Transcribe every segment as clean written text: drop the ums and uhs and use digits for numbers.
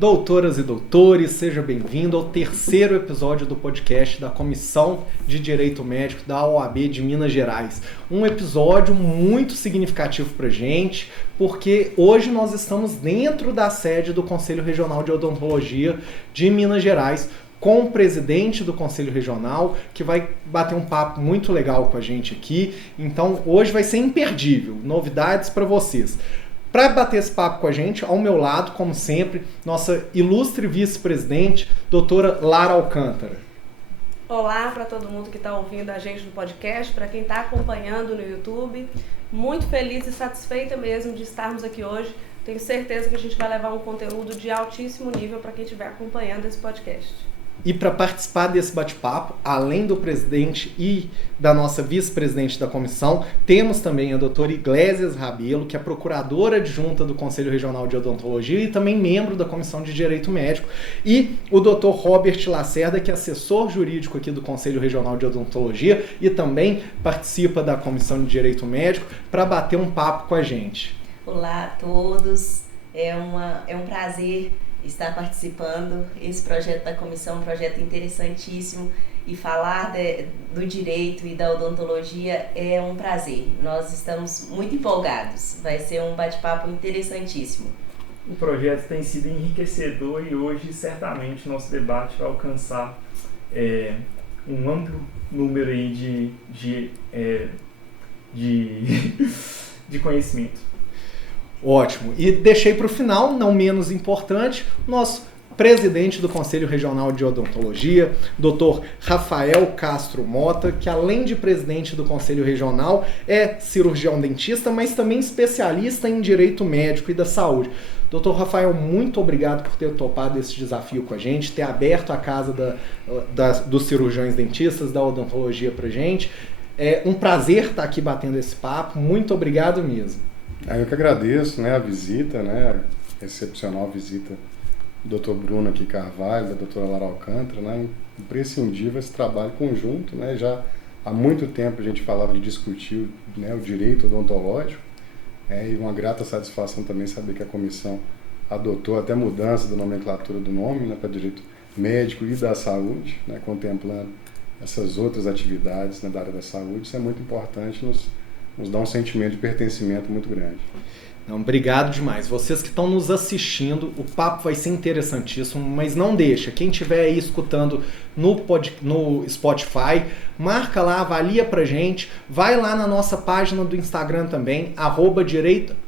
Doutoras e doutores, seja bem-vindo ao terceiro episódio do podcast da Comissão de Direito Médico da OAB de Minas Gerais. Um episódio muito significativo para a gente, porque hoje nós estamos dentro da sede do Conselho Regional de Odontologia de Minas Gerais, com o presidente do Conselho Regional, que vai bater um papo muito legal com a gente aqui. Então, hoje vai ser imperdível, novidades para vocês. Para bater esse papo com a gente, ao meu lado, como sempre, nossa ilustre vice-presidente, doutora Lara Alcântara. Olá para todo mundo que está ouvindo a gente no podcast, para quem está acompanhando no YouTube. Muito feliz e satisfeita mesmo de estarmos aqui hoje. Tenho certeza que a gente vai levar um conteúdo de altíssimo nível para quem estiver acompanhando esse podcast. E para participar desse bate-papo, além do presidente e da nossa vice-presidente da comissão, temos também a doutora Iglésias Rabelo, que é procuradora adjunta do Conselho Regional de Odontologia e também membro da Comissão de Direito Médico, e o doutor Robert Lacerda, que é assessor jurídico aqui do Conselho Regional de Odontologia e também participa da Comissão de Direito Médico, para bater um papo com a gente. Olá a todos, é um prazer estar participando. Esse projeto da comissão é um projeto interessantíssimo e falar do direito e da odontologia é um prazer. Nós estamos muito empolgados, vai ser um bate-papo interessantíssimo. O projeto tem sido enriquecedor e hoje certamente nosso debate vai alcançar um amplo número aí de conhecimento. Ótimo. E deixei para o final, não menos importante, nosso presidente do Conselho Regional de Odontologia, Dr. Rafael Castro Mota, que além de presidente do Conselho Regional, é cirurgião dentista, mas também especialista em Direito Médico e da Saúde. Dr. Rafael, muito obrigado por ter topado esse desafio com a gente, ter aberto a casa dos cirurgiões dentistas, da odontologia para a gente. É um prazer estar aqui batendo esse papo. Muito obrigado mesmo. Eu que agradeço, a visita, a excepcional visita do Dr. Bruno aqui Carvalho, da doutora Lara Alcântara, imprescindível esse trabalho conjunto, já há muito tempo a gente falava de discutir o direito odontológico, e uma grata satisfação também saber que a comissão adotou até mudança da nomenclatura do nome, para direito médico e da saúde, contemplando essas outras atividades da área da saúde. Isso é muito importante, nos dá um sentimento de pertencimento muito grande. Não, obrigado demais. Vocês que estão nos assistindo, o papo vai ser interessantíssimo, mas não deixa. Quem estiver aí escutando no Spotify, marca lá, avalia pra gente, vai lá na nossa página do Instagram também,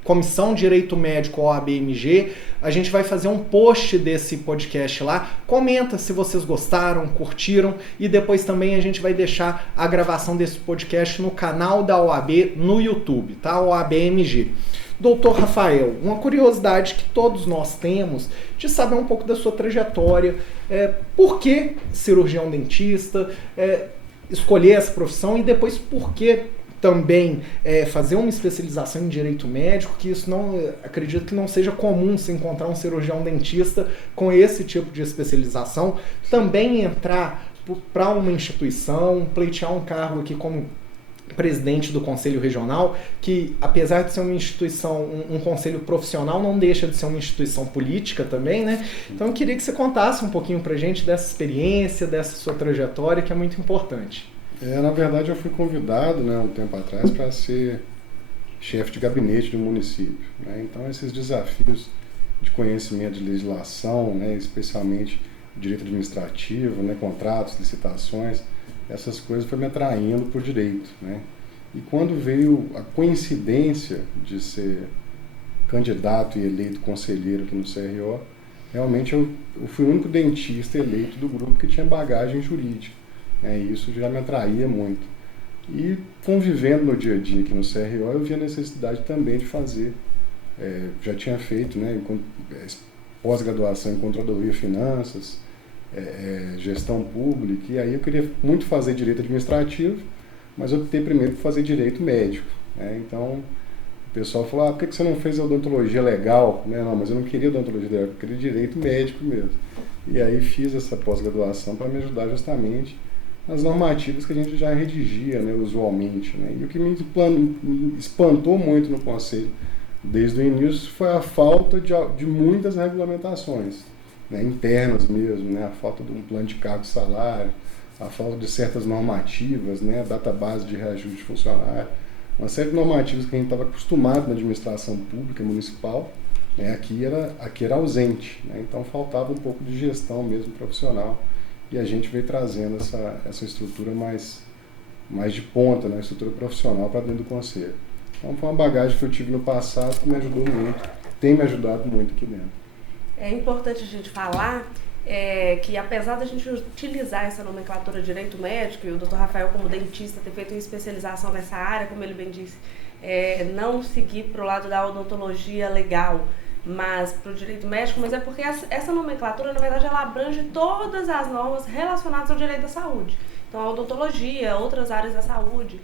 Comissão Direito Médico OABMG. A gente vai fazer um post desse podcast lá. Comenta se vocês gostaram, curtiram, e depois também a gente vai deixar a gravação desse podcast no canal da OAB no YouTube, tá? OABMG. Doutor Rafael, uma curiosidade que todos nós temos de saber um pouco da sua trajetória. Por que cirurgião dentista? Escolher essa profissão e depois por que também fazer uma especialização em direito médico, que isso acredito que não seja comum se encontrar um cirurgião dentista com esse tipo de especialização. Também entrar para uma instituição, pleitear um cargo aqui como presidente do Conselho Regional, que apesar de ser uma instituição, um conselho profissional, não deixa de ser uma instituição política também, Então eu queria que você contasse um pouquinho pra gente dessa experiência, dessa sua trajetória, que é muito importante. Na verdade eu fui convidado, um tempo atrás, para ser chefe de gabinete do município, Então esses desafios de conhecimento de legislação, especialmente direito administrativo, contratos, licitações, essas coisas foi me atraindo por direito, E quando veio a coincidência de ser candidato e eleito conselheiro aqui no CRO, realmente eu fui o único dentista eleito do grupo que tinha bagagem jurídica, E isso já me atraía muito. E convivendo no dia a dia aqui no CRO, eu vi a necessidade também de fazer, já tinha feito, pós-graduação em Controladoria e Finanças, gestão pública, e aí eu queria muito fazer direito administrativo, mas eu optei primeiro por fazer direito médico, Então o pessoal falou, por que você não fez odontologia legal? Não, mas eu não queria odontologia legal, eu queria direito médico mesmo. E aí fiz essa pós-graduação para me ajudar justamente nas normativas que a gente já redigia, usualmente, E o que me espantou muito no Conselho desde o início foi a falta de muitas regulamentações. né, internas mesmo, né, a falta de um plano de cargo e salário, a falta de certas normativas, né, database de reajuste de funcionário, uma série de normativas que a gente estava acostumado na administração pública municipal, né, aqui era ausente, né, então faltava um pouco de gestão mesmo profissional, e a gente veio trazendo essa estrutura mais de ponta, né, estrutura profissional para dentro do conselho. Então foi uma bagagem que eu tive no passado que me ajudou muito, tem me ajudado muito aqui dentro. É importante a gente falar que apesar da gente utilizar essa nomenclatura de direito médico, e o Dr. Rafael como dentista ter feito uma especialização nessa área, como ele bem disse, não seguir para o lado da odontologia legal, mas para o direito médico, mas é porque essa nomenclatura, na verdade, ela abrange todas as normas relacionadas ao direito da saúde. Então, a odontologia, outras áreas da saúde,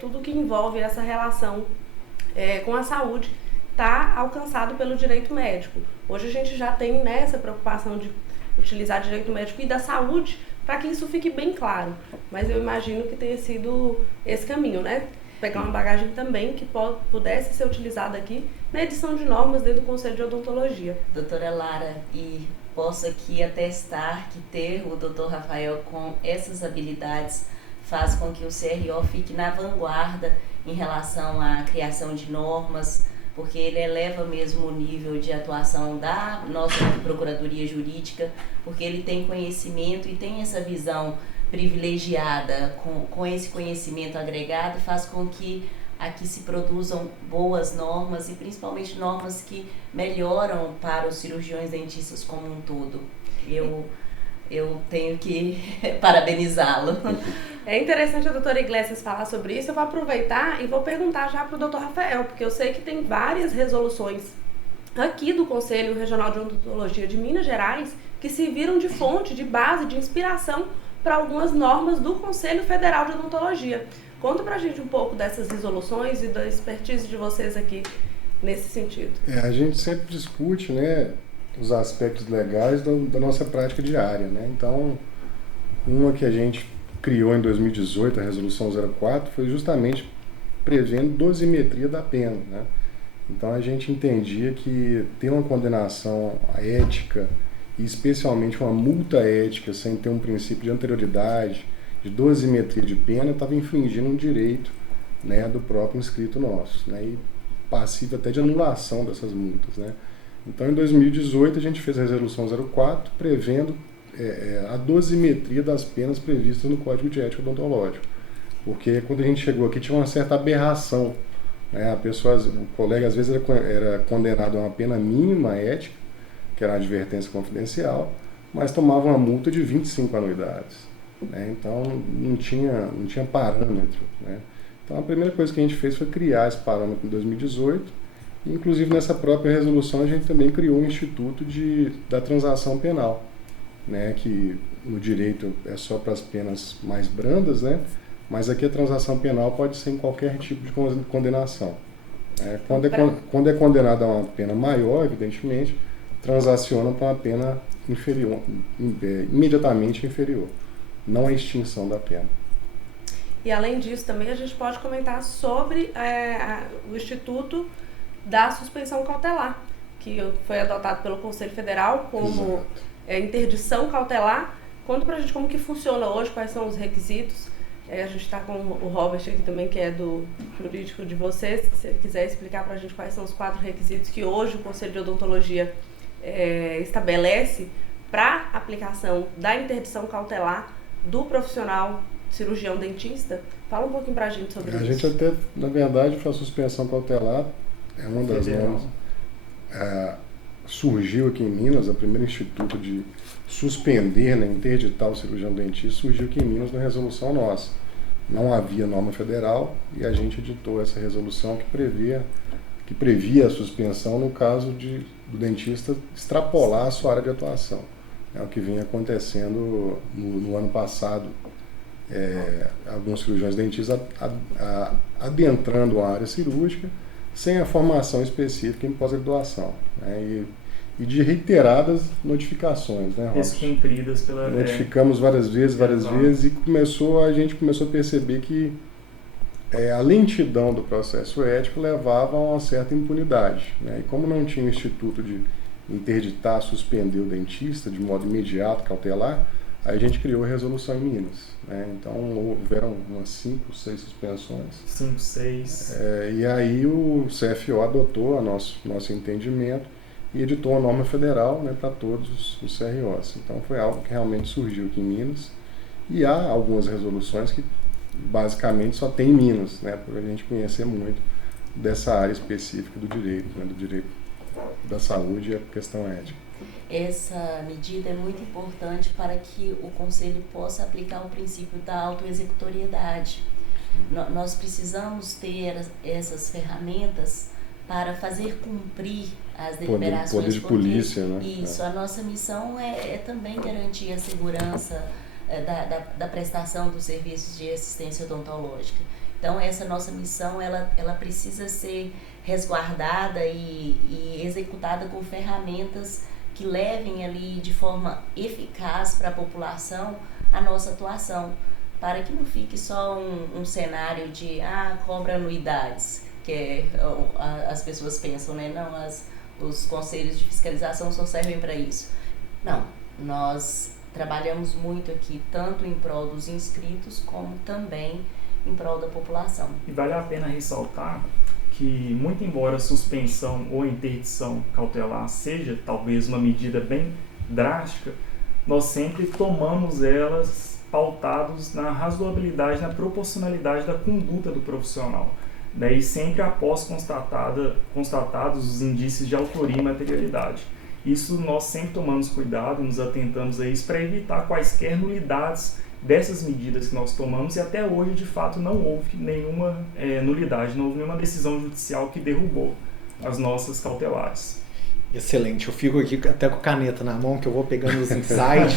tudo que envolve essa relação com a saúde está alcançado pelo direito médico. Hoje a gente já tem essa preocupação de utilizar direito médico e da saúde para que isso fique bem claro. Mas eu imagino que tenha sido esse caminho, né? Pegar uma bagagem também que pudesse ser utilizada aqui na edição de normas dentro do Conselho de Odontologia. Doutora Lara, e posso aqui atestar que ter o Dr. Rafael com essas habilidades faz com que o CRO fique na vanguarda em relação à criação de normas, porque ele eleva mesmo o nível de atuação da nossa Procuradoria Jurídica, porque ele tem conhecimento e tem essa visão privilegiada, com esse conhecimento agregado, faz com que aqui se produzam boas normas e principalmente normas que melhoram para os cirurgiões dentistas como um todo. Eu tenho que parabenizá-lo. É interessante a doutora Iglesias falar sobre isso. Eu vou aproveitar e vou perguntar já para o doutor Rafael, porque eu sei que tem várias resoluções aqui do Conselho Regional de Odontologia de Minas Gerais que serviram de fonte, de base, de inspiração para algumas normas do Conselho Federal de Odontologia. Conta pra gente um pouco dessas resoluções e da expertise de vocês aqui nesse sentido. A gente sempre discute, né, os aspectos legais da nossa prática diária, né? Então, uma que a gente criou em 2018, a Resolução 04, foi justamente prevendo dosimetria da pena, né? Então, a gente entendia que ter uma condenação ética, e especialmente uma multa ética, sem ter um princípio de anterioridade, de dosimetria de pena, estava infringindo um direito, né, do próprio inscrito nosso, né, e passível até de anulação dessas multas, né. Então, em 2018, a gente fez a Resolução 04, prevendo a dosimetria das penas previstas no Código de Ética Odontológico. Porque quando a gente chegou aqui, tinha uma certa aberração, né, o colega às vezes era condenado a uma pena mínima ética, que era uma advertência confidencial, mas tomava uma multa de 25 anuidades. Né? Então, não tinha parâmetro. Né? Então, a primeira coisa que a gente fez foi criar esse parâmetro em 2018, e, inclusive, nessa própria resolução, a gente também criou um instituto da transação penal, né? Que no direito é só para as penas mais brandas, né? Mas aqui a transação penal pode ser em qualquer tipo de condenação. Quando é condenado a uma pena maior, evidentemente, transaciona para uma pena inferior, imediatamente inferior, não a extinção da pena. E além disso, também a gente pode comentar sobre o Instituto da Suspensão Cautelar, que foi adotado pelo Conselho Federal como interdição cautelar. Conta pra gente como que funciona hoje, quais são os requisitos. A gente está com o Robert aqui também, que é do jurídico de vocês, se ele quiser explicar pra gente quais são os 4 requisitos que hoje o Conselho de Odontologia estabelece para aplicação da interdição cautelar do profissional cirurgião dentista. Fala um pouquinho pra gente sobre isso. A gente até, na verdade, a suspensão cautelar é uma das normas. Surgiu aqui em Minas, o primeiro instituto de suspender, né, interditar o cirurgião dentista, surgiu aqui em Minas na resolução nossa. Não havia norma federal e a gente editou essa resolução que previa a suspensão no caso do dentista extrapolar a sua área de atuação. É o que vem acontecendo no ano passado. Alguns cirurgiões dentistas adentrando a área cirúrgica sem a formação específica em pós-graduação, né? E de reiteradas notificações, né, descumpridas pela... Notificamos várias vezes e a gente começou a perceber que a lentidão do processo ético levava a uma certa impunidade, né? E como não tinha um instituto de interditar, suspender o dentista de modo imediato, cautelar, aí a gente criou a resolução em Minas, né? Então houveram umas 5, 6 suspensões. 5, 6. E aí o CFO adotou nosso entendimento e editou uma norma federal, né, para todos os CROs. Então foi algo que realmente surgiu aqui em Minas. E há algumas resoluções que basicamente só tem em Minas, né, para a gente conhecer muito dessa área específica do direito, né, do direito da saúde e a questão ética. Essa medida é muito importante para que o Conselho possa aplicar o princípio da autoexecutoriedade. Nós precisamos ter essas ferramentas para fazer cumprir as deliberações. Poder de polícia, né? Isso, a nossa missão é também garantir a segurança da prestação dos serviços de assistência odontológica. Então, essa nossa missão, ela precisa ser resguardada e executada com ferramentas que levem ali de forma eficaz para a população a nossa atuação, para que não fique só um cenário de cobra anuidades, que as pessoas pensam, né? Não, os conselhos de fiscalização só servem para isso. Não, nós trabalhamos muito aqui, tanto em prol dos inscritos, como também em prol da população. E vale a pena ressaltar que, muito embora a suspensão ou interdição cautelar seja talvez uma medida bem drástica, nós sempre tomamos elas pautados na razoabilidade, na proporcionalidade da conduta do profissional. Daí sempre após constatados os indícios de autoria e materialidade. Isso nós sempre tomamos cuidado, nos atentamos a isso para evitar quaisquer nulidades dessas medidas que nós tomamos, e até hoje, de fato, não houve nenhuma nulidade, não houve nenhuma decisão judicial que derrubou as nossas cautelares. Excelente, eu fico aqui até com a caneta na mão, que eu vou pegando os insights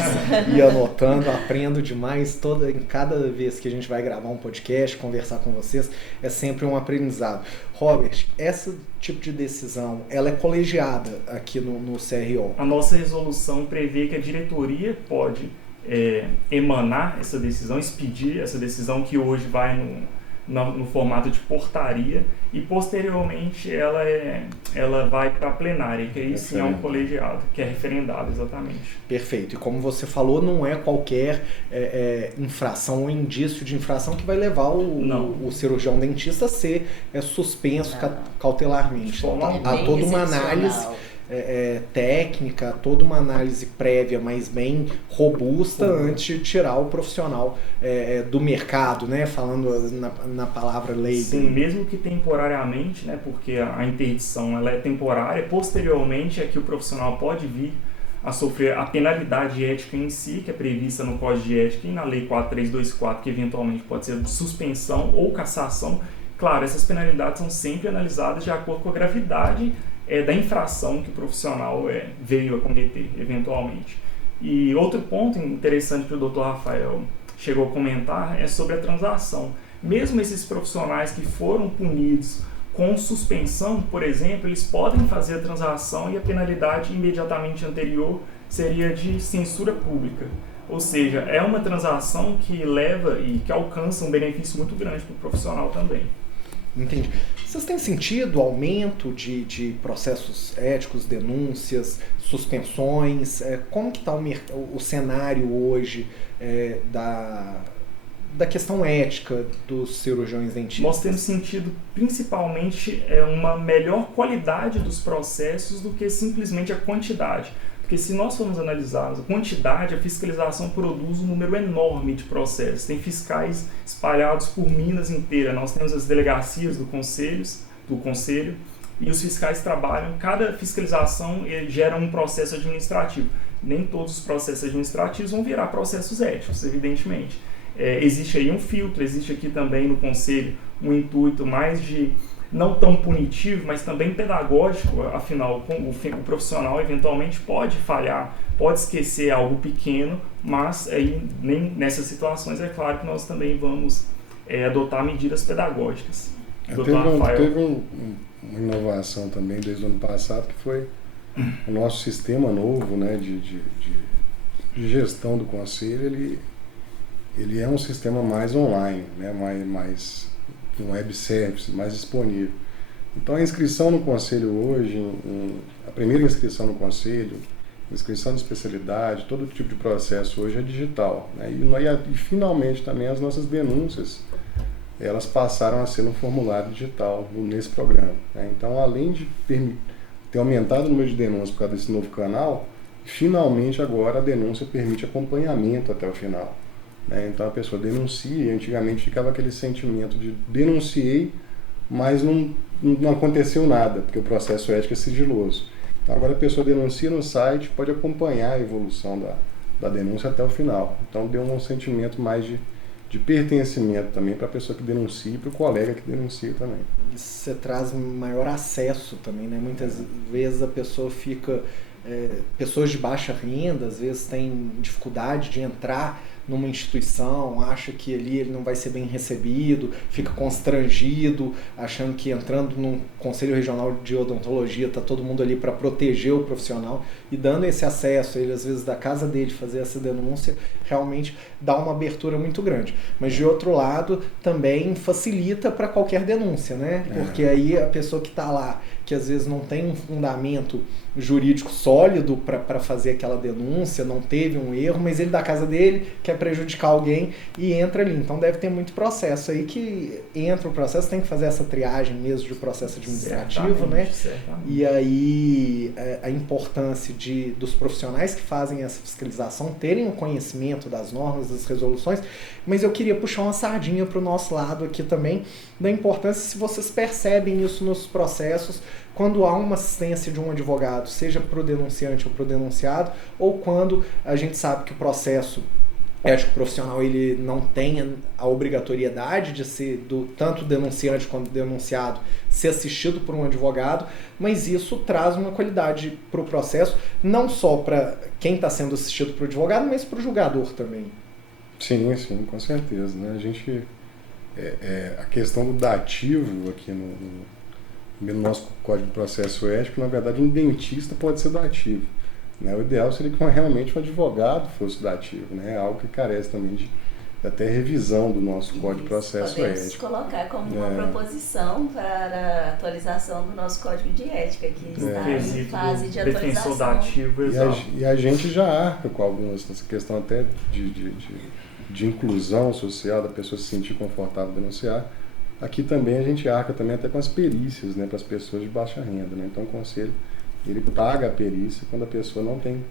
e anotando, aprendo demais em cada vez que a gente vai gravar um podcast, conversar com vocês, é sempre um aprendizado. Robert, esse tipo de decisão, ela é colegiada aqui no CRO? A nossa resolução prevê que a diretoria pode emanar essa decisão, expedir essa decisão, que hoje vai no formato de portaria, e posteriormente ela vai para a plenária, que aí sim é um colegiado, que é referendado, exatamente. Perfeito. E como você falou, não é qualquer infração ou indício de infração que vai levar o cirurgião dentista a ser suspenso cautelarmente. Há toda uma análise técnica, toda uma análise prévia, mas bem robusta, antes de tirar o profissional do mercado, né? Falando na palavra lei. Sim, mesmo que temporariamente, né? Porque a interdição ela é temporária, posteriormente é que o profissional pode vir a sofrer a penalidade ética em si, que é prevista no Código de Ética e na Lei 4324, que eventualmente pode ser suspensão ou cassação. Claro, essas penalidades são sempre analisadas de acordo com a gravidade da infração que o profissional veio a cometer, eventualmente. E outro ponto interessante que o Dr. Rafael chegou a comentar é sobre a transação. Mesmo esses profissionais que foram punidos com suspensão, por exemplo, eles podem fazer a transação e a penalidade imediatamente anterior seria de censura pública. Ou seja, é uma transação que leva e que alcança um benefício muito grande para o profissional também. Entendi. Vocês têm sentido aumento de processos éticos, denúncias, suspensões? Como que está o cenário hoje da questão ética dos cirurgiões dentistas? Nós temos sentido principalmente uma melhor qualidade dos processos do que simplesmente a quantidade. Porque se nós formos analisar a quantidade, a fiscalização produz um número enorme de processos. Tem fiscais espalhados por Minas inteira. Nós temos as delegacias do conselho e os fiscais trabalham. Cada fiscalização gera um processo administrativo. Nem todos os processos administrativos vão virar processos éticos, evidentemente. Existe aí um filtro, existe aqui também no conselho um intuito mais de não tão punitivo, mas também pedagógico. Afinal, o profissional eventualmente pode falhar, pode esquecer algo pequeno, mas aí, nem nessas situações é claro que nós também vamos adotar medidas pedagógicas. Teve uma inovação também desde o ano passado, que foi o nosso sistema novo, né, de gestão do conselho. Ele é um sistema mais online, né, mais um web service, mais disponível. Então a inscrição no conselho hoje, a primeira inscrição no conselho, inscrição de especialidade, todo tipo de processo hoje é digital, né? E finalmente também as nossas denúncias, elas passaram a ser no formulário digital nesse programa, né? Então, além de ter aumentado o número de denúncias por causa desse novo canal, finalmente agora a denúncia permite acompanhamento até o final, né? Então a pessoa denuncia, e antigamente ficava aquele sentimento de denunciei, mas não aconteceu nada, porque o processo ético é sigiloso. Então agora a pessoa denuncia no site, pode acompanhar a evolução da denúncia até o final. Então deu um sentimento mais de pertencimento também para a pessoa que denuncia e para o colega que denuncia também. Você traz maior acesso também, né? Muitas vezes a pessoa fica... pessoas de baixa renda, às vezes têm dificuldade de entrar numa instituição, acha que ali ele não vai ser bem recebido, fica constrangido, achando que entrando num conselho regional de odontologia está todo mundo ali para proteger o profissional, e dando esse acesso, ele às vezes da casa dele fazer essa denúncia, realmente dá uma abertura muito grande. Mas de outro lado, também facilita para qualquer denúncia, né? Porque aí a pessoa que está lá, que às vezes não tem um fundamento jurídico sólido para fazer aquela denúncia, não teve um erro, mas ele da casa dele quer prejudicar alguém e entra ali. Então deve ter muito processo aí que entra o processo, tem que fazer essa triagem mesmo de processo administrativo, né? Certamente. E aí a importância dos profissionais que fazem essa fiscalização terem o conhecimento das normas, das resoluções, mas eu queria puxar uma sardinha para o nosso lado aqui também, da importância, se vocês percebem isso nos processos, quando há uma assistência de um advogado, seja para o denunciante ou para o denunciado, ou quando a gente sabe que o processo ético profissional ele não tem a obrigatoriedade de ser tanto denunciante quanto denunciado ser assistido por um advogado, mas isso traz uma qualidade para o processo, não só para quem está sendo assistido por advogado, mas para o julgador também. Sim, com certeza, né? A gente a questão do dativo aqui no nosso Código de Processo Ético, na verdade, um dentista pode ser dativo, né? O ideal seria que realmente um advogado fosse dativo, né? Algo que carece também de até revisão do nosso Código de Processo Ético. Podemos colocar como uma proposição para a atualização do nosso Código de Ética, que está em fase de atualização. Defensor dativo, exato. E a gente já arca com algumas, essa questão até de inclusão social, da pessoa se sentir confortável de denunciar. Aqui também a gente arca também até com as perícias, né, para as pessoas de baixa renda, né? Então o conselho ele paga a perícia quando a pessoa não tem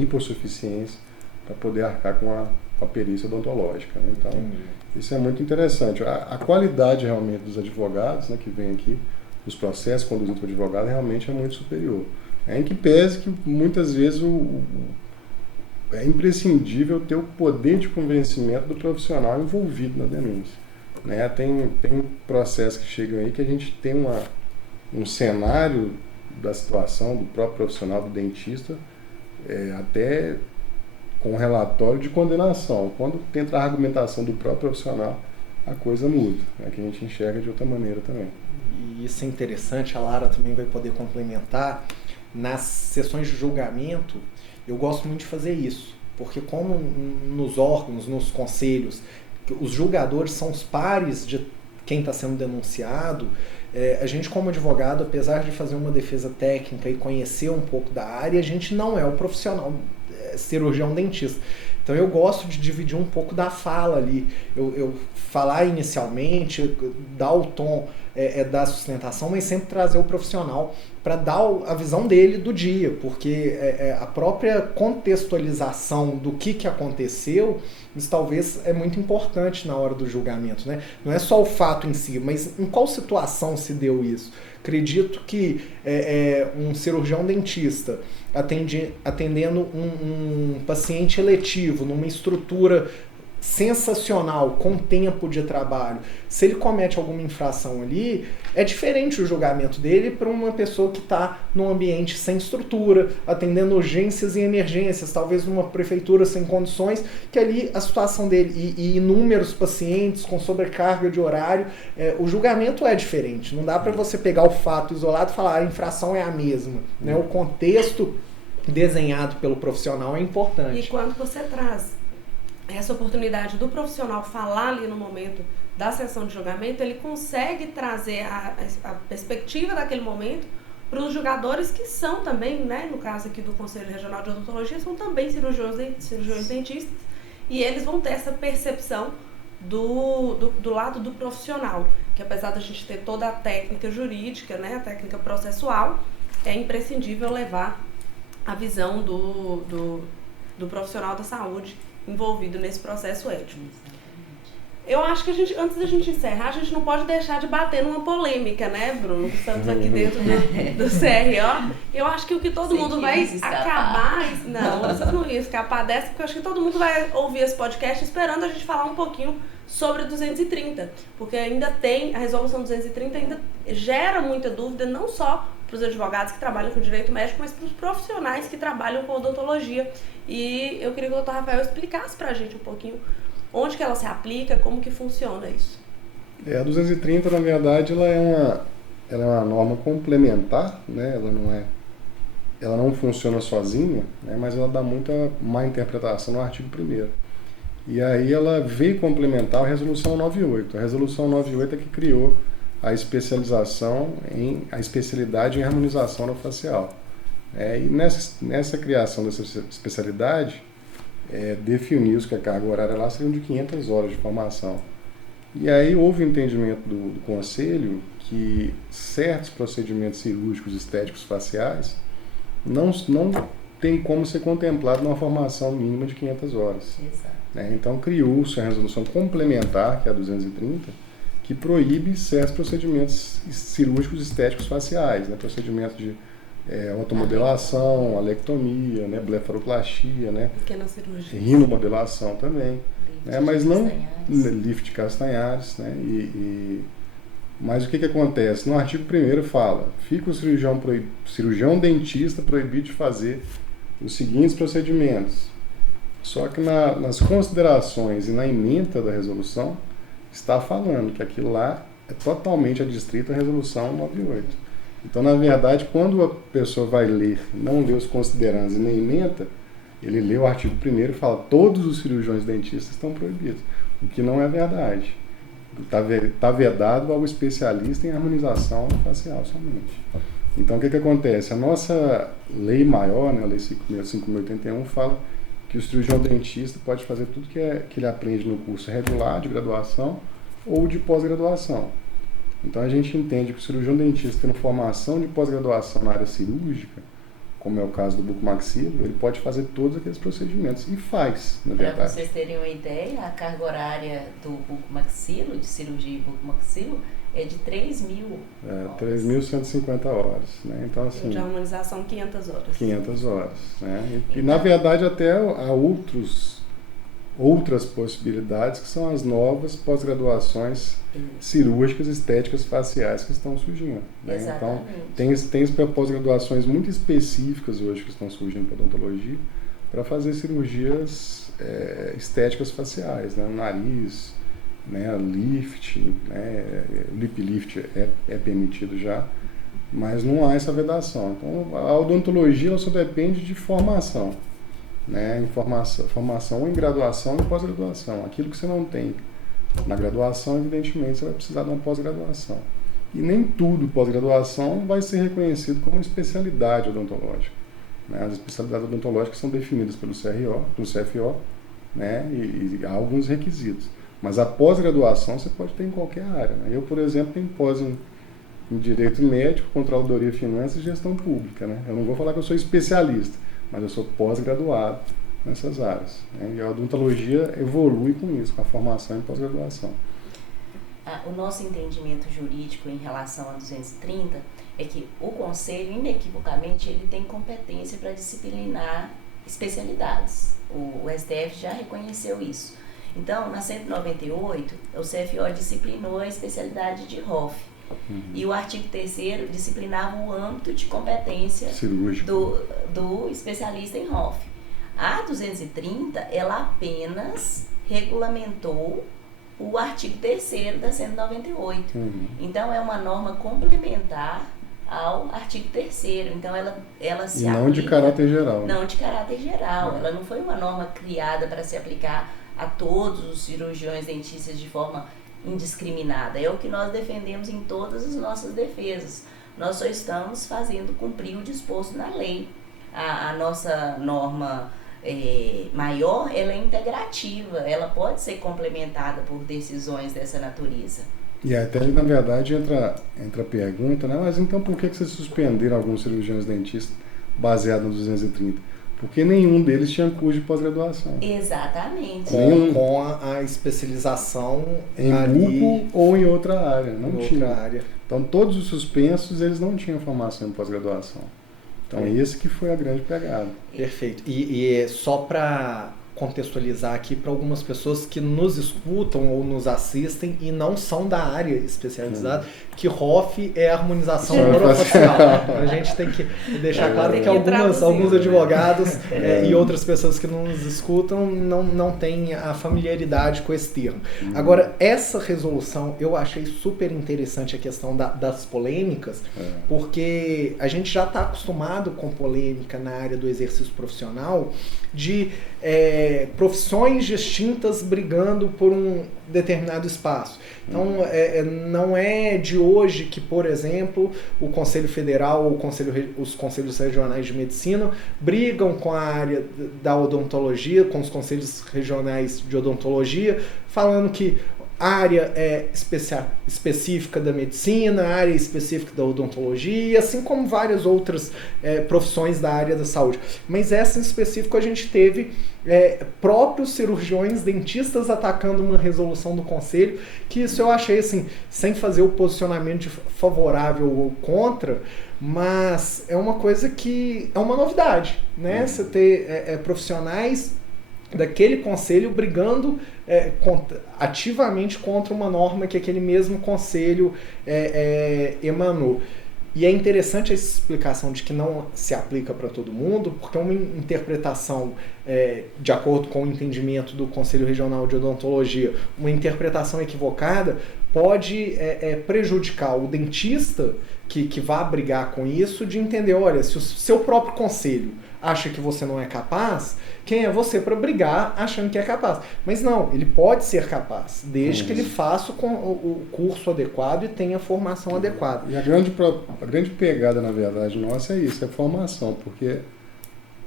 hipossuficiência para poder arcar com a perícia odontológica, né? Então isso é muito interessante. A qualidade realmente dos advogados, né, que vem aqui, os processos conduzidos por advogado realmente é muito superior. Em que pese que muitas vezes é imprescindível ter o poder de convencimento do profissional envolvido na denúncia, né? Tem processos que chegam aí que a gente tem um cenário da situação do próprio profissional, do dentista, até com relatório de condenação. Quando entra a argumentação do próprio profissional, a coisa muda, né? Que a gente enxerga de outra maneira também. E isso é interessante, a Lara também vai poder complementar. Nas sessões de julgamento, eu gosto muito de fazer isso, porque como nos órgãos, nos conselhos, os julgadores são os pares de quem está sendo denunciado, a gente como advogado, apesar de fazer uma defesa técnica e conhecer um pouco da área, a gente não é o profissional cirurgião dentista. Então eu gosto de dividir um pouco da fala ali, eu falar inicialmente, dar o tom da sustentação, mas sempre trazer o profissional para dar a visão dele do dia, porque a própria contextualização do que aconteceu, isso talvez é muito importante na hora do julgamento, né? Não é só o fato em si, mas em qual situação se deu isso. Acredito que um cirurgião dentista atendendo um paciente eletivo numa estrutura sensacional, com tempo de trabalho, se ele comete alguma infração ali, é diferente o julgamento dele para uma pessoa que está num ambiente sem estrutura, atendendo urgências e emergências, talvez numa prefeitura sem condições, que ali a situação dele e inúmeros pacientes com sobrecarga de horário, o julgamento é diferente. Não dá para você pegar o fato isolado e falar a infração é a mesma, né? O contexto desenhado pelo profissional é importante. E quando você traz essa oportunidade do profissional falar ali no momento da sessão de julgamento, ele consegue trazer a perspectiva daquele momento para os julgadores que são também, né, no caso aqui do Conselho Regional de Odontologia, são também cirurgiões dentistas, e eles vão ter essa percepção do lado do profissional, que apesar da gente ter toda a técnica jurídica, né, a técnica processual, é imprescindível levar a visão do profissional da saúde envolvido nesse processo ético. Eu acho que antes da gente encerrar, a gente não pode deixar de bater numa polêmica, né, Bruno? Que estamos aqui dentro do CRO. Eu acho que o que todo mundo vai acabar... Não, vocês não iam escapar dessa, porque eu acho que todo mundo vai ouvir esse podcast esperando a gente falar um pouquinho sobre 230. Porque ainda tem, a resolução 230 ainda gera muita dúvida, não só para os advogados que trabalham com direito médico, mas para os profissionais que trabalham com odontologia. E eu queria que o Dr. Rafael explicasse para a gente um pouquinho onde que ela se aplica, como que funciona isso. A 230, na verdade, ela é uma norma complementar, né? Ela não funciona sozinha, né? Mas ela dá muita má interpretação no artigo 1º. E aí ela veio complementar a Resolução 98. A Resolução 98 é que criou a especialização a especialidade em harmonização orofacial. E nessa criação dessa especialidade, definiu-se que a carga horária lá seriam de 500 horas de formação. E aí houve um entendimento do Conselho que certos procedimentos cirúrgicos estéticos faciais não tem como ser contemplado numa formação mínima de 500 horas. Exato. Então criou-se a resolução complementar, que é a 230, que proíbe certos procedimentos cirúrgicos estéticos faciais, né? Procedimentos de automodelação, alectomia, né? Blefaroplastia, né? Pequena cirurgia. Rinomodelação também. Mas não lift de castanhares, né? Mas o que acontece? No artigo 1º fala: fica o cirurgião dentista proibido de fazer os seguintes procedimentos. Só que nas considerações e na ementa da resolução está falando que aquilo lá é totalmente adstrito à resolução 98. Então, na verdade, quando a pessoa vai ler, não lê os considerandos e nem ementa, ele lê o artigo 1º e fala: todos os cirurgiões dentistas estão proibidos, o que não é verdade. Está vedado ao especialista em harmonização facial somente. Então, o que acontece? A nossa lei maior, né, a lei 5.081, fala que o cirurgião dentista pode fazer tudo que ele aprende no curso regular de graduação ou de pós-graduação. Então, a gente entende que o cirurgião dentista tendo formação de pós-graduação na área cirúrgica, como é o caso do bucomaxilo, ele pode fazer todos aqueles procedimentos, e faz, na verdade. Para vocês terem uma ideia, a carga horária do bucomaxilo, de cirurgia bucomaxilo, é de 3.000 horas. 3.150 horas, né? Então, assim, de harmonização, 500 horas. 500 horas, né? E na verdade, até há outras possibilidades, que são as novas pós-graduações cirúrgicas estéticas faciais que estão surgindo, né? Então, tem pós-graduações muito específicas hoje que estão surgindo para odontologia para fazer cirurgias estéticas faciais, né? Nariz, né? Lift, né? Lip lift é permitido já, mas não há essa vedação. Então, a odontologia ela só depende de formação, né? Formação ou em graduação e pós-graduação. Aquilo que você não tem na graduação, evidentemente, você vai precisar de uma pós-graduação. E nem tudo pós-graduação vai ser reconhecido como especialidade odontológica, né? As especialidades odontológicas são definidas pelo CFO, né? E há alguns requisitos. Mas a pós-graduação você pode ter em qualquer área, né? Eu, por exemplo, tenho pós em Direito Médico, Controladoria, Finanças e Gestão Pública, né? Eu não vou falar que eu sou especialista, mas eu sou pós-graduado nessas áreas, né? E a odontologia evolui com isso, com a formação em pós-graduação. O nosso entendimento jurídico em relação a 230 é que o Conselho, inequivocamente, ele tem competência para disciplinar especialidades. O STF já reconheceu isso. Então, na 198, o CFO disciplinou a especialidade de ROF. E o artigo 3º disciplinava o âmbito de competência do especialista em ROF. A 230, ela apenas regulamentou o artigo 3º da 198. Então, é uma norma complementar ao artigo 3º. Então, ela se aplica... não de caráter geral. Não de caráter geral. Ela não foi uma norma criada para se aplicar a todos os cirurgiões dentistas de forma indiscriminada. É o que nós defendemos em todas as nossas defesas. Nós só estamos fazendo cumprir o disposto na lei. A nossa norma maior, ela é integrativa, ela pode ser complementada por decisões dessa natureza. E até, na verdade, entra a pergunta, né? Mas então por que vocês suspenderam alguns cirurgiões dentistas baseados no 230? Porque nenhum deles tinha curso de pós-graduação. Exatamente. Com a especialização em buco ou em outra área. Não tinha. Outra área. Então, todos os suspensos, eles não tinham formação em pós-graduação. Então, esse que foi a grande pegada. Perfeito. E só para contextualizar aqui para algumas pessoas que nos escutam ou nos assistem e não são da área especializada, que ROF é a harmonização orofacial. A gente tem que deixar claro que alguns advogados e outras pessoas que nos escutam não têm a familiaridade com esse termo. Agora, essa resolução, eu achei super interessante a questão das polêmicas, porque a gente já está acostumado com polêmica na área do exercício profissional de profissões distintas brigando por um determinado espaço. Então, não é de hoje que, por exemplo, o Conselho Federal ou os Conselhos Regionais de Medicina brigam com a área da odontologia, com os Conselhos Regionais de Odontologia, falando que área específica da medicina, área específica da odontologia, assim como várias outras profissões da área da saúde. Mas essa em específico a gente teve próprios cirurgiões dentistas atacando uma resolução do conselho, que isso eu achei assim, sem fazer o posicionamento de favorável ou contra, mas é uma coisa que é uma novidade, né? Você ter profissionais daquele conselho brigando ativamente contra uma norma que aquele mesmo conselho emanou. E é interessante essa explicação de que não se aplica para todo mundo, porque uma interpretação, de acordo com o entendimento do Conselho Regional de Odontologia, uma interpretação equivocada pode prejudicar o dentista que vá brigar com isso, de entender, olha, se o seu próprio conselho acha que você não é capaz, quem é você para brigar achando que é capaz? Mas não, ele pode ser capaz, desde que ele faça o curso adequado e tenha a formação adequada. E a grande pegada, na verdade, nossa é isso, é formação, porque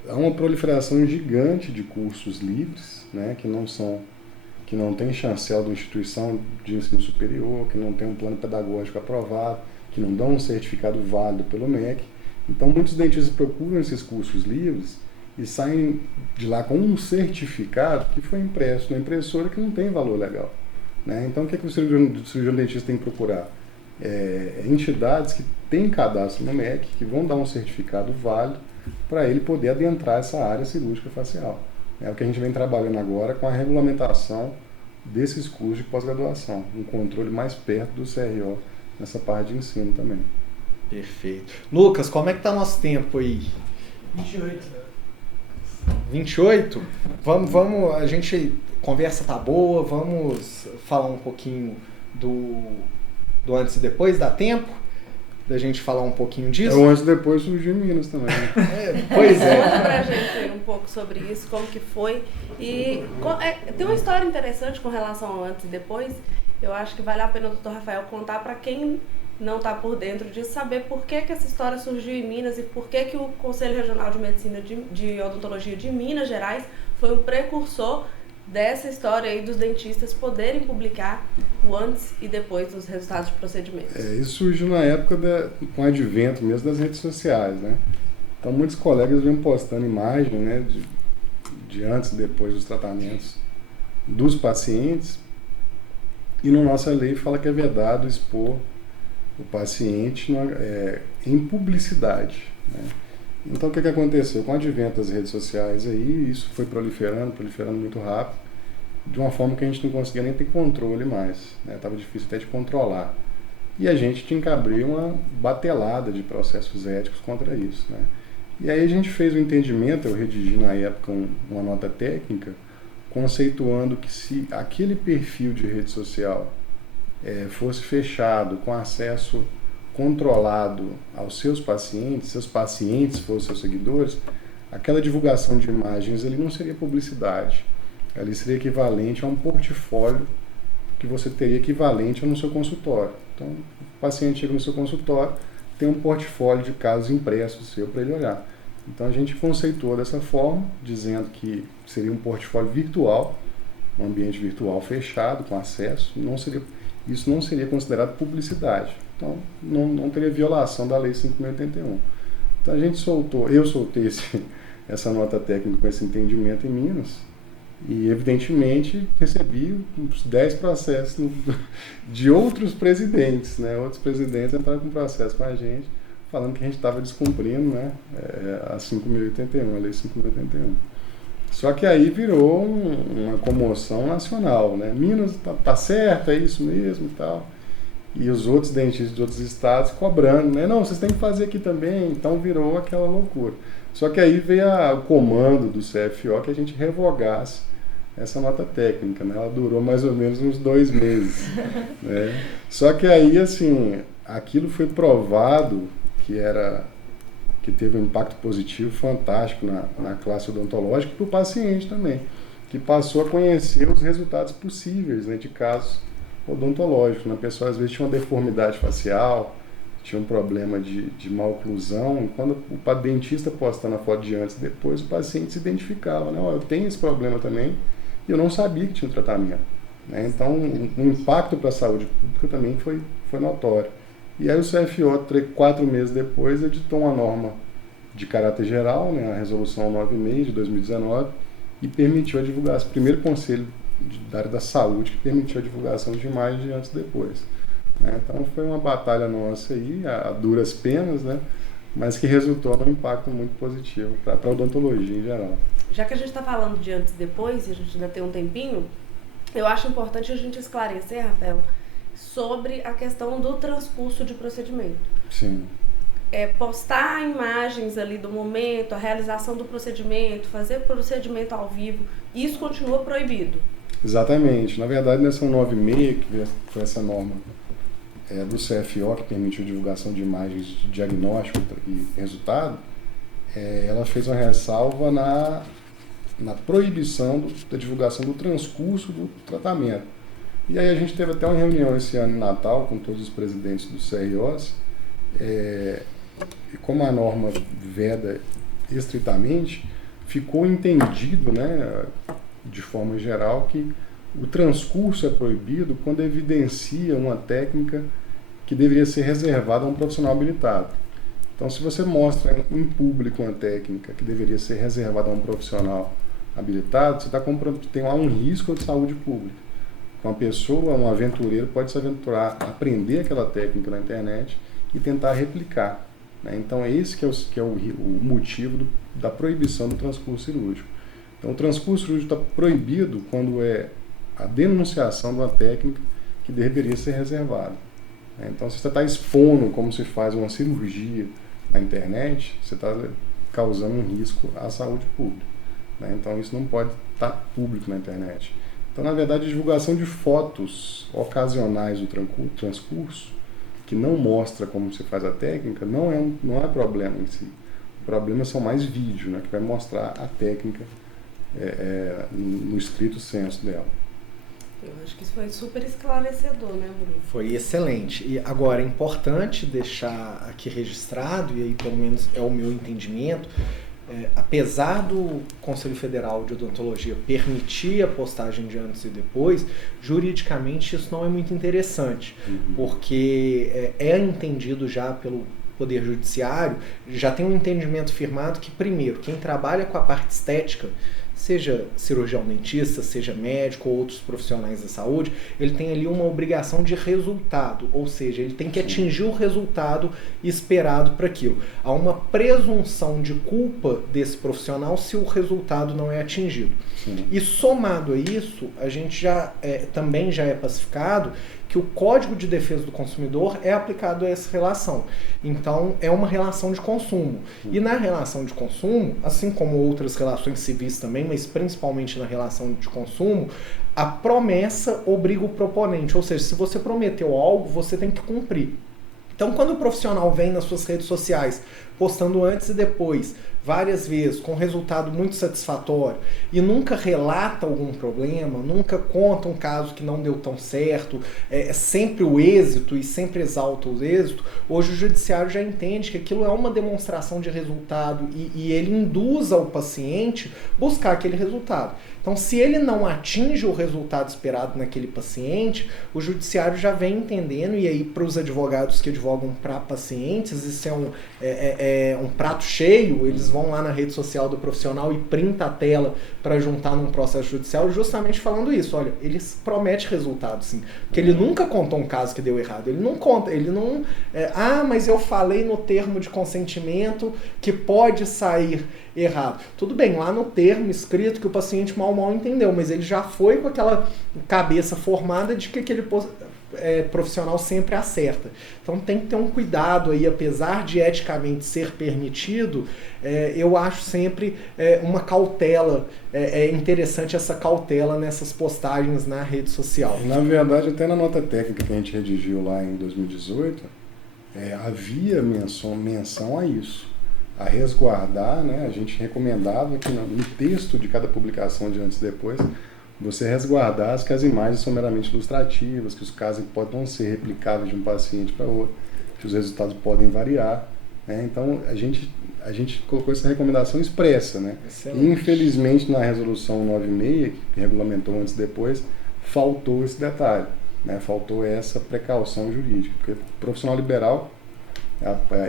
há uma proliferação gigante de cursos livres, né, que não tem chancela da instituição de ensino superior, que não tem um plano pedagógico aprovado, que não dão um certificado válido pelo MEC. Então, muitos dentistas procuram esses cursos livres e saem de lá com um certificado que foi impresso na impressora que não tem valor legal, né? Então, o que o cirurgião dentista tem que procurar? Entidades que têm cadastro no MEC, que vão dar um certificado válido para ele poder adentrar essa área cirúrgica facial. É o que a gente vem trabalhando agora com a regulamentação desses cursos de pós-graduação, um controle mais perto do CRO nessa parte de ensino também. Perfeito. Lucas, como é que tá nosso tempo aí? 28. 28? Vamos, a gente, conversa tá boa, vamos falar um pouquinho do antes e depois, dá tempo da gente falar um pouquinho disso? O antes e depois surgiu em Minas também. Pois é. Conta pra gente um pouco sobre isso, como que foi. E tem uma história interessante com relação ao antes e depois. Eu acho que vale a pena o Dr. Rafael contar para quem não está por dentro disso, saber por que essa história surgiu em Minas e por que o Conselho Regional de Medicina de Odontologia de Minas Gerais foi o precursor dessa história aí dos dentistas poderem publicar o antes e depois dos resultados de procedimentos. Isso surgiu na época com o advento mesmo das redes sociais, né? Então muitos colegas vinham postando imagem, né, de antes e depois dos tratamentos dos pacientes, e na nossa lei fala que é vedado expor o paciente em publicidade, né? Então o que aconteceu? Com o advento das redes sociais aí, isso foi proliferando muito rápido, de uma forma que a gente não conseguia nem ter controle mais, né? Tava difícil até de controlar. E a gente tinha que abrir uma batelada de processos éticos contra isso, né? E aí a gente fez o entendimento, eu redigi na época uma nota técnica, conceituando que se aquele perfil de rede social fosse fechado, com acesso controlado aos seus pacientes fossem seus seguidores, aquela divulgação de imagens ele não seria publicidade, Ali seria equivalente a um portfólio que você teria equivalente no seu consultório. Então, o paciente chega no seu consultório, tem um portfólio de casos impressos seu para ele olhar. Então, a gente conceituou dessa forma, dizendo que seria um portfólio virtual, um ambiente virtual fechado, com acesso. Isso não seria considerado publicidade. Então, não teria violação da Lei 5.081. Então, eu soltei essa nota técnica com esse entendimento em Minas e, evidentemente, recebi uns 10 processos de outros presidentes, né? Outros presidentes entraram com processo com a gente, falando que a gente estava descumprindo, né, a 5.081, a Lei 5.081. Só que aí virou uma comoção nacional, né? Minas tá certo, é isso mesmo e tal. E os outros dentistas de outros estados cobrando, né? Não, vocês têm que fazer aqui também. Então virou aquela loucura. Só que aí veio o comando do CFO que a gente revogasse essa nota técnica, né? Ela durou mais ou menos uns 2 meses. Né? Só que aí, assim, aquilo foi provado que teve um impacto positivo fantástico na classe odontológica e para o paciente também, que passou a conhecer os resultados possíveis, né, de casos odontológicos. A pessoa às vezes tinha uma deformidade facial, tinha um problema de maloclusão, e quando o dentista postando a foto de antes e depois, o paciente se identificava, né? Eu tenho esse problema também e eu não sabia que tinha um tratamento. Né? Então, o impacto para a saúde pública também foi notório. E aí o CFO, 4 meses depois, editou uma norma de caráter geral, né, a Resolução 96 de 2019, e permitiu a divulgação, o primeiro conselho da área da saúde que permitiu a divulgação de imagens de antes e depois. Né? Então foi uma batalha nossa aí, a duras penas, né, mas que resultou num impacto muito positivo para a odontologia em geral. Já que a gente está falando de antes e depois, e a gente ainda tem um tempinho, eu acho importante a gente esclarecer, Rafael, sobre a questão do transcurso de procedimento. Sim. Postar imagens ali do momento, a realização do procedimento, fazer procedimento ao vivo, isso continua proibido. Exatamente. Na verdade, nessa 96, que foi essa norma do CFO, que permitiu divulgação de imagens de diagnóstico e resultado, ela fez uma ressalva na proibição da divulgação do transcurso do tratamento. E aí a gente teve até uma reunião esse ano em Natal com todos os presidentes do CROs, e como a norma veda estritamente, ficou entendido, né, de forma geral, que o transcurso é proibido quando evidencia uma técnica que deveria ser reservada a um profissional habilitado. Então, se você mostra em público uma técnica que deveria ser reservada a um profissional habilitado, você tem lá um risco de saúde pública. Uma pessoa, um aventureiro, pode se aventurar a aprender aquela técnica na internet e tentar replicar. Né? Então, esse que é o motivo da proibição do transcurso cirúrgico. Então, o transcurso cirúrgico está proibido quando é a denunciação de uma técnica que deveria ser reservada. Né? Então, se você está expondo como se faz uma cirurgia na internet, você está causando um risco à saúde pública. Né? Então, isso não pode estar público na internet. Então, na verdade, a divulgação de fotos ocasionais do transcurso, que não mostra como se faz a técnica, não é problema em si. O problema são mais vídeos, né, que vai mostrar a técnica no estrito senso dela. Eu acho que isso foi super esclarecedor, né, Bruno? Foi excelente. E agora é importante deixar aqui registrado, e aí pelo menos é o meu entendimento, apesar do Conselho Federal de Odontologia permitir a postagem de antes e depois, juridicamente isso não é muito interessante, porque é entendido já pelo Poder Judiciário, já tem um entendimento firmado que, primeiro, quem trabalha com a parte estética, seja cirurgião dentista, seja médico ou outros profissionais da saúde, ele tem ali uma obrigação de resultado, ou seja, ele tem que atingir o resultado esperado para aquilo. Há uma presunção de culpa desse profissional se o resultado não é atingido. Sim. E somado a isso, a gente também já é pacificado que o Código de Defesa do Consumidor é aplicado a essa relação. Então, é uma relação de consumo. E na relação de consumo, assim como outras relações civis também, mas principalmente na relação de consumo, a promessa obriga o proponente. Ou seja, se você prometeu algo, você tem que cumprir. Então, quando o profissional vem nas suas redes sociais postando antes e depois, várias vezes, com resultado muito satisfatório, e nunca relata algum problema, nunca conta um caso que não deu tão certo, é sempre o êxito e sempre exalta o êxito, hoje o judiciário já entende que aquilo é uma demonstração de resultado e ele induz ao paciente buscar aquele resultado. Então, se ele não atinge o resultado esperado naquele paciente, o judiciário já vem entendendo, e aí para os advogados que advogam para pacientes, isso é um prato cheio, eles vão lá na rede social do profissional e printa a tela para juntar num processo judicial, justamente falando isso, olha, eles prometem resultado, sim, porque ele nunca contou um caso que deu errado, ele não conta, ele não... mas eu falei no termo de consentimento que pode sair errado. Tudo bem, lá no termo escrito que o paciente mal entendeu, mas ele já foi com aquela cabeça formada de que aquele profissional sempre acerta. Então tem que ter um cuidado aí, apesar de eticamente ser permitido, eu acho sempre uma cautela, interessante essa cautela nessas postagens na rede social. Na verdade, até na nota técnica que a gente redigiu lá em 2018, havia menção a isso. A resguardar, né? A gente recomendava que no texto de cada publicação de antes e depois, você resguardasse que as imagens são meramente ilustrativas, que os casos podem não ser replicáveis de um paciente para outro, que os resultados podem variar, né? Então, a gente colocou essa recomendação expressa, né? E, infelizmente, na resolução 96, que regulamentou antes e depois, faltou esse detalhe, né? Faltou essa precaução jurídica, porque o profissional liberal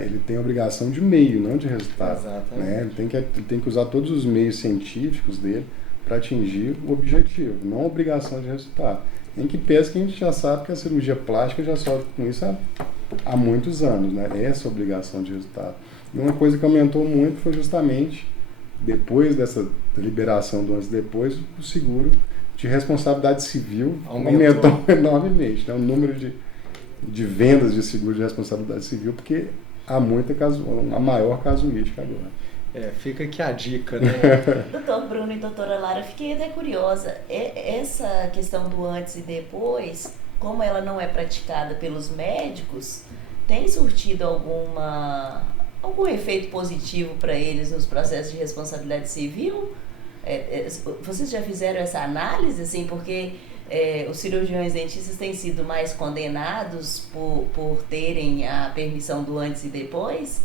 ele tem a obrigação de meio, não de resultado. Né? Ele tem que usar todos os meios científicos dele para atingir o objetivo, não a obrigação de resultado. Em que pese que a gente já sabe que a cirurgia plástica já sofre com isso há muitos anos, né? Essa obrigação de resultado. E uma coisa que aumentou muito foi justamente, depois dessa liberação do antes e depois, o seguro de responsabilidade civil aumentou enormemente. Né? O número de vendas de seguro de responsabilidade civil, porque há a maior casuística agora. Fica aqui a dica, né? Doutor Bruno e doutora Lara, fiquei até curiosa. Essa questão do antes e depois, como ela não é praticada pelos médicos, tem surtido algum efeito positivo para eles nos processos de responsabilidade civil? Vocês já fizeram essa análise, assim, porque os cirurgiões dentistas têm sido mais condenados por terem a permissão do antes e depois?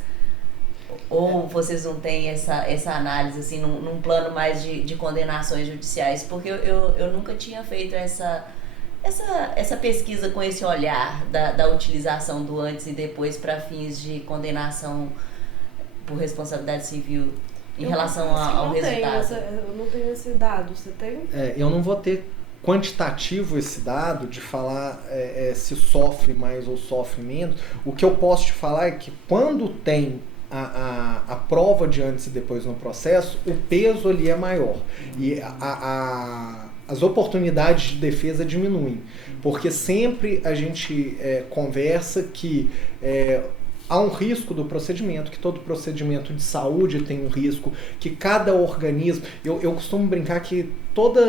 Ou vocês não têm essa análise assim, num plano mais de condenações judiciais? Porque eu nunca tinha feito essa pesquisa com esse olhar da utilização do antes e depois para fins de condenação por responsabilidade civil em relação ao resultado. Eu não tenho esse dado, você tem? Eu não vou ter quantitativo esse dado de falar se sofre mais ou sofre menos. O que eu posso te falar é que quando tem a prova de antes e depois no processo, o peso ali é maior e as oportunidades de defesa diminuem, porque sempre a gente conversa que há um risco do procedimento, que todo procedimento de saúde tem um risco, que cada organismo... Eu costumo brincar que todo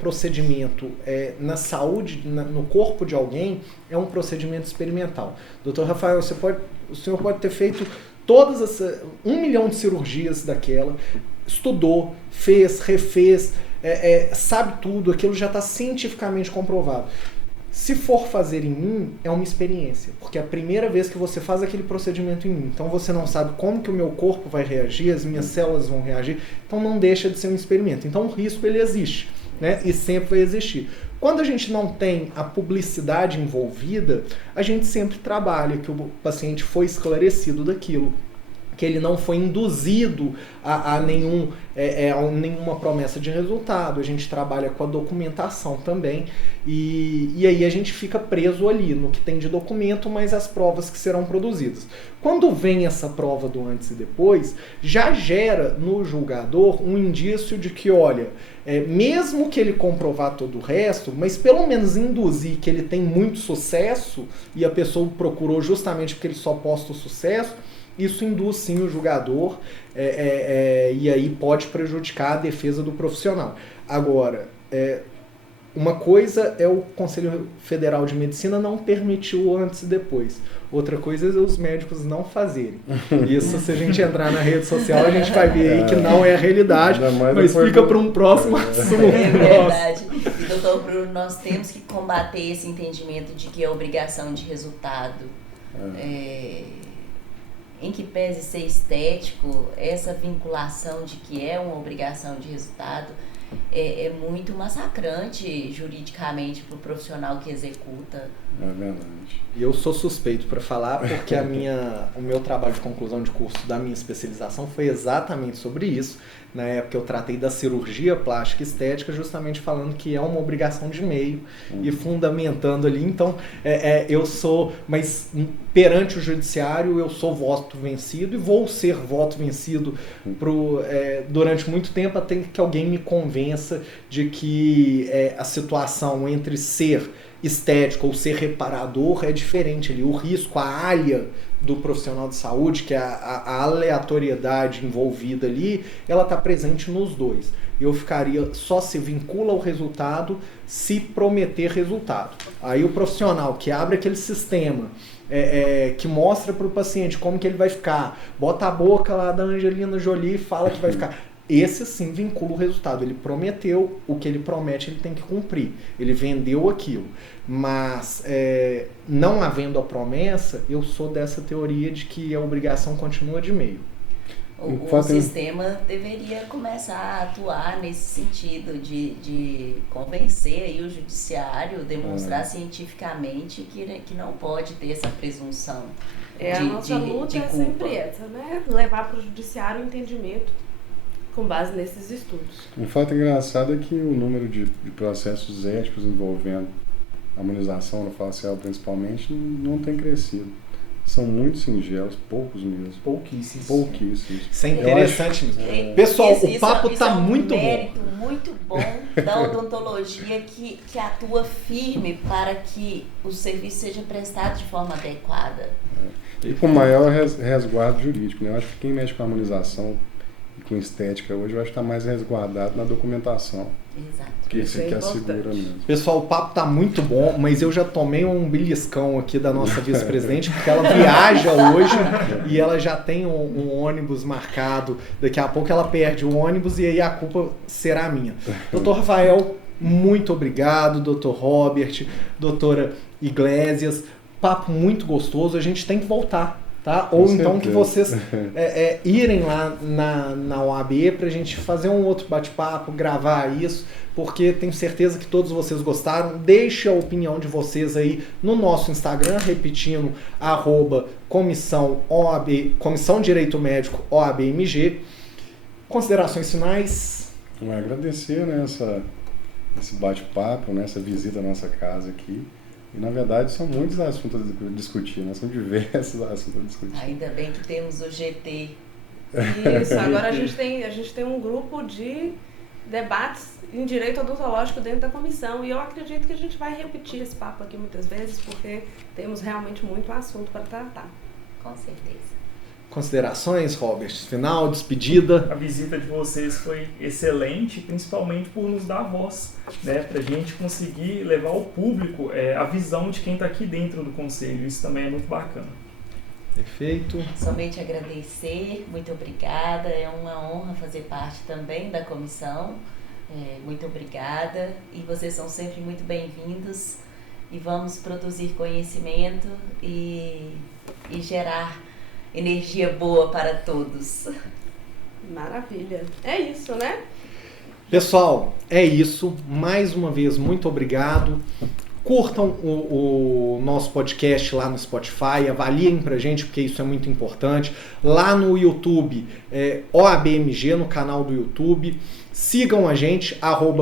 procedimento na saúde, no corpo de alguém, é um procedimento experimental. Dr. Rafael, o senhor pode ter feito todas 1 milhão de cirurgias daquela, estudou, fez, refez, sabe tudo, aquilo já está cientificamente comprovado. Se for fazer em mim, é uma experiência, porque é a primeira vez que você faz aquele procedimento em mim. Então você não sabe como que o meu corpo vai reagir, as minhas células vão reagir, então não deixa de ser um experimento. Então o risco ele existe, né? E sempre vai existir. Quando a gente não tem a publicidade envolvida, a gente sempre trabalha que o paciente foi esclarecido daquilo, que ele não foi induzido a nenhuma promessa de resultado. A gente trabalha com a documentação também e aí a gente fica preso ali no que tem de documento, mas as provas que serão produzidas. Quando vem essa prova do antes e depois, já gera no julgador um indício de que, olha, mesmo que ele comprovar todo o resto, mas pelo menos induzir que ele tem muito sucesso e a pessoa procurou justamente porque ele só posta o sucesso, isso induz sim o julgador e aí pode prejudicar a defesa do profissional. Agora, uma coisa é o Conselho Federal de Medicina não permitir o antes e depois. Outra coisa é os médicos não fazerem. Isso, se a gente entrar na rede social, a gente vai ver aí que não é a realidade, mas fica para um próximo assunto. É verdade. E, doutor Bruno, nós temos que combater esse entendimento de que é obrigação de resultado. Em que pese ser estético, essa vinculação de que é uma obrigação de resultado é muito massacrante juridicamente para o profissional que executa. É verdade. E eu sou suspeito para falar porque o meu trabalho de conclusão de curso da minha especialização foi exatamente sobre isso. Na época eu tratei da cirurgia plástica estética, justamente falando que é uma obrigação de meio e fundamentando ali. Então, mas perante o judiciário eu sou voto vencido e vou ser voto vencido durante muito tempo até que alguém me convença de que a situação entre ser estético ou ser reparador é diferente ali. O risco, a alha do profissional de saúde, que é a aleatoriedade envolvida ali, ela está presente nos dois. Eu ficaria, só se vincula ao resultado se prometer resultado. Aí o profissional que abre aquele sistema, que mostra para o paciente como que ele vai ficar, bota a boca lá da Angelina Jolie e fala que vai ficar. Esse sim vincula o resultado. Ele prometeu, o que ele promete ele tem que cumprir. Ele vendeu aquilo. Mas não havendo a promessa, eu sou dessa teoria de que a obrigação continua de meio. O sistema deveria começar a atuar nesse sentido de convencer aí o judiciário, demonstrar cientificamente que não pode ter essa presunção. A nossa luta é sempre essa, né? Levar para o judiciário o entendimento com base nesses estudos. Um fato engraçado é que o número de processos éticos envolvendo harmonização orofacial principalmente não tem crescido. São muito singelos, poucos mesmo. Pouquíssimos. Isso é interessante mesmo. Pessoal, o papo está muito bom. É um mérito muito bom da odontologia que atua firme para que o serviço seja prestado de forma adequada. E com maior resguardo jurídico, né? Eu acho que quem mexe com harmonização e com estética hoje, eu acho que está mais resguardado na documentação. Exato. Que isso que assegura mesmo. Pessoal, o papo tá muito bom, mas eu já tomei um beliscão aqui da nossa vice-presidente, porque ela viaja hoje e ela já tem um ônibus marcado. Daqui a pouco ela perde o ônibus e aí a culpa será minha. Dr. Rafael, muito obrigado. Dr. Robert, doutora Iglesias, papo muito gostoso. A gente tem que voltar. Tá? Ou então que vocês irem lá na OAB pra gente fazer um outro bate-papo, gravar isso, porque tenho certeza que todos vocês gostaram. Deixe a opinião de vocês aí no nosso Instagram, repetindo, @comissão Direito Médico OABMG. Considerações finais? Agradecer, né, esse bate-papo, né, essa visita à nossa casa aqui. E, na verdade, são muitos assuntos a discutir, né? São diversos assuntos a discutir. Ainda bem que temos o GT. Isso, agora a gente tem um grupo de debates em direito odontológico dentro da comissão. E eu acredito que a gente vai repetir esse papo aqui muitas vezes, porque temos realmente muito assunto para tratar. Com certeza. Considerações, Robert? Final, despedida? A visita de vocês foi excelente, principalmente por nos dar voz, né, para a gente conseguir levar ao público a visão de quem está aqui dentro do conselho. Isso também é muito bacana. Perfeito. Somente agradecer, muito obrigada. É uma honra fazer parte também da comissão. Muito obrigada. E vocês são sempre muito bem-vindos. E vamos produzir conhecimento e gerar energia boa para todos. Maravilha. É isso, né? Pessoal, é isso. Mais uma vez, muito obrigado. Curtam o nosso podcast lá no Spotify, avaliem pra gente, porque isso é muito importante. Lá no YouTube, OABMG, no canal do YouTube. Sigam a gente,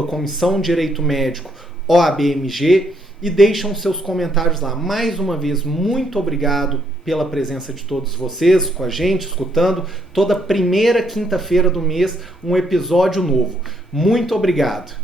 @Comissão Direito Médico OABMG, e deixam seus comentários lá. Mais uma vez, muito obrigado pela presença de todos vocês, com a gente, escutando. Toda primeira quinta-feira do mês, um episódio novo. Muito obrigado.